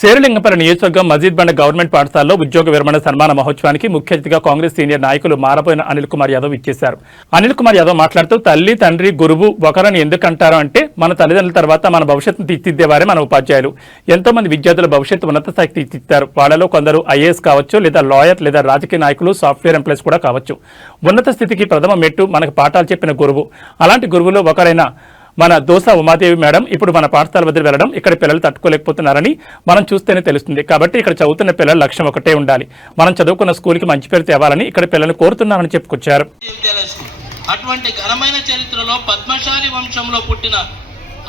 శేరిలింగంపల్లి నియోజకవర్గం మజీద్ బండ గవర్నమెంట్ పాఠశాలలో ఉద్యోగ విరమణ సన్మాన మహోత్సవానికి ముఖ్య అతిథిగా కాంగ్రెస్ సీనియర్ నాయకులు మారబోయిన అనిల్ కుమార్ యాదవ్ ఇచ్చేశారు. అనిల్ కుమార్ యాదవ్ మాట్లాడుతూ తల్లి, తండ్రి, గురువు ఒకరని ఎందుకంటారు అంటే మన తల్లిదండ్రుల తర్వాత మన భవిష్యత్తును తీర్చిదిద్దేవారే మన ఉపాధ్యాయులు. ఎంతో మంది విద్యార్థుల భవిష్యత్తు ఉన్నత స్థాయికి తీర్చిదిద్దారు. వాళ్ళలో కొందరు ఐఏఎస్ కావచ్చు, లేదా లాయర్, లేదా రాజకీయ నాయకులు, సాఫ్ట్వేర్ ఎంప్లాయీస్ కూడా కావచ్చు. ఉన్నత స్థితికి ప్రథమ మెట్టు మనకు పాఠాలు చెప్పిన గురువు. అలాంటి గురువులో ఒకరైన మన దోసా ఉమాదేవి మేడం ఇప్పుడు మన పాఠశాల వద్ద వెళ్ళడం ఇక్కడ పిల్లలు తట్టుకోలేకపోతున్నారని మనం చూస్తేనే తెలుస్తుంది. కాబట్టి ఇక్కడ చదువుతున్న పిల్లల లక్ష్యం ఒకటే ఉండాలి. మనం చదువుకున్న స్కూల్కి మంచి పేరు తేవాలని ఇక్కడ పిల్లలు కోరుతున్నారని చెప్పుకొచ్చారు. అటువంటి ఘనమైన చరిత్రలో పద్మశాలి వంశంలో పుట్టిన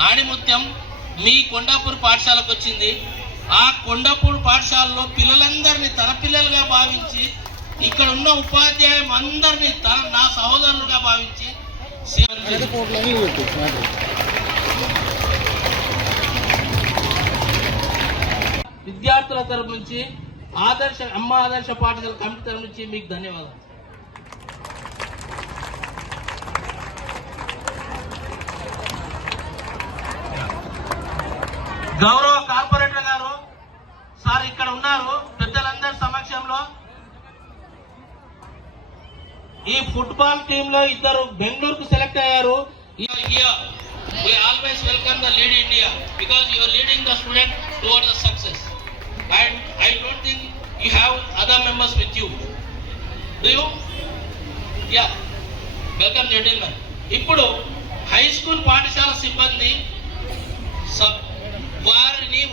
ఆణిముత్యం మీ కొండాపూర్ పాఠశాలకు వచ్చింది. ఆ కొండాపూర్ పాఠశాలలో పిల్లలందరినీ తన పిల్లలుగా భావించి, ఇక్కడ ఉన్న ఉపాధ్యాయులు అందరినీ నా సహోదరులుగా భావించి విద్యార్థుల తరపు నుంచి ఆదర్శ పాఠశాల కమిటీ తరపు నుంచి మీకు ధన్యవాదాలు. గౌరవ కార్పొరేటర్ గారు సార్ ఇక్కడ ఉన్నారు. పెద్దలందరి సమక్షంలో ఈ ఫుట్బాల్ టీమ్ లో ఇద్దరు బెంగళూరుకు సెలెక్ట్ అయ్యారు. We always welcome the lead India because you are leading the student towards the success. And I don't think you have other members with you. Do you? Yeah. Welcome gentlemen. ఇప్పుడు high school పాఠశాల సిబ్బంది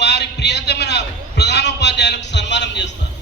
వారి ప్రియతమైన ప్రధానోపాధ్యాయులకు సన్మానం చేస్తారు.